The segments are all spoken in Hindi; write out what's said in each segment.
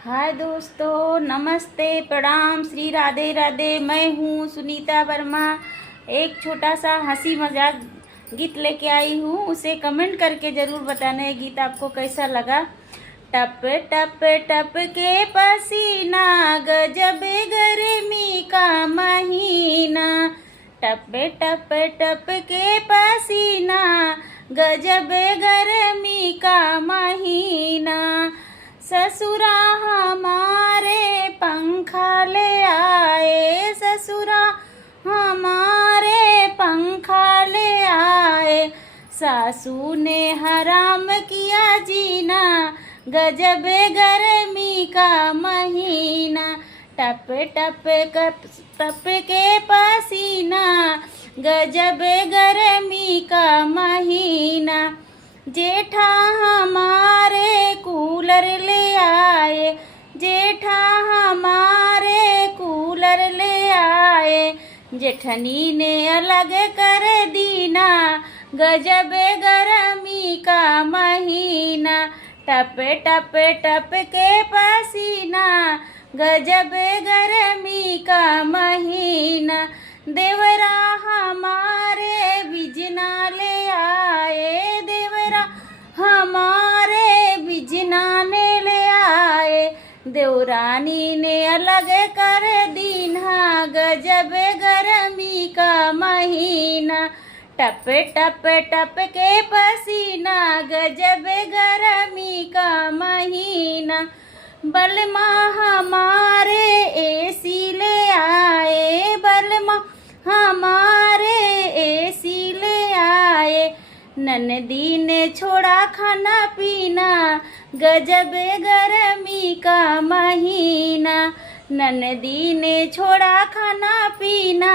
हाय दोस्तों, नमस्ते, प्रणाम, श्री राधे राधे। मैं हूँ सुनीता वर्मा। एक छोटा सा हंसी मजाक गीत लेके आई हूँ, उसे कमेंट करके ज़रूर बताना ये गीत आपको कैसा लगा। टप टप टप के पसीना, गजब गर्मी का महीना। टप टप टप के पसीना, गजब गर्मी का महीना। ससुरा हमारे पंखा ले आए, ससुरा हमारे पंखा ले आए। सासू ने हराम किया जीना, गजब गर्मी का महीना। टप टप टप के पसीना, गजब गर्मी का महीना। जेठा हमारे कूलर ले आए, जेठा हमारे कूलर ले आए। जेठनी ने अलग कर दीना, गजब गर्मी का महीना। टप टप टप के पसीना, गजब गर्मी का महीना। देवरा हमारे बिजना ले आए, देवरा हमारे बिजनाने ले आए। देवरानी ने अलग कर दीना, गजब गर्मी का महीना। टप टप टप के पसीना, गजब गर्मी का महीना। बलमा हमारे एसी ले आए, बलमा हमारे एसी ले आए। ननदी ने छोड़ा खाना पीना, गजब गर्मी का महीना। ननदी ने छोड़ा खाना पीना,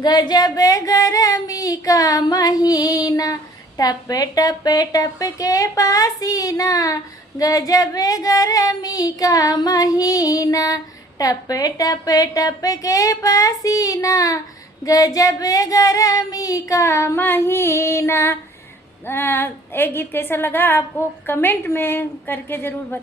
गजब गर्मी का महीना। टप टप टप के पसीना, गजब गर्मी का महीना। टप टप टप के पसीना, गजब गर्मी का महीना। ये गीत कैसा लगा आपको कमेंट में करके ज़रूर बताइए।